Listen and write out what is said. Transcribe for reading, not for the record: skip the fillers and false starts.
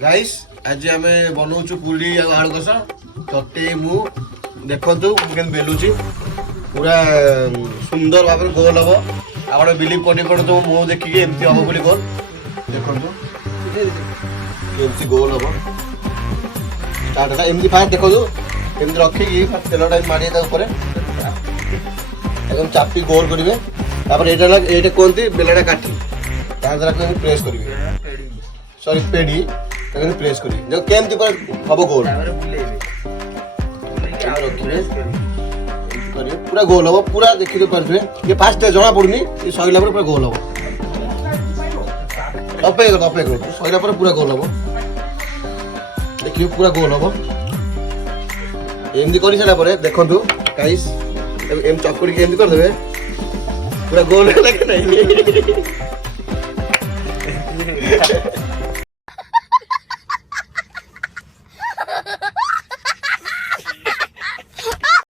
guys आज आम बनाऊँ पूरी आलू कषा तते मु देखु बेलुची पूरा सुंदर भाव गोल हम आप बिलीव कर मुँह देखिए एमती हम बोली गोल देखु गोल हम स्टार्ट है एमती फास्ट देखो एमती रखिकी तेल टाइम मारे एकदम चापी गोल करेंगे ये कहते बेलाटा काठी द्वारा प्रेस करेंगे सॉरी पेड़ी प्रेस करेंगे जो केमती हम गोल रखिए पूरा गोल हम पूरा देखी पारे ये फास्ट जना पड़नी ये सैला पूरा गोल हम अपेक्षा सैला पूरा गोल हम देखिए पूरा गोल हम एमती कर सारा देखु गाइस एम चकुड़ी एमती करदे पूरा गोल है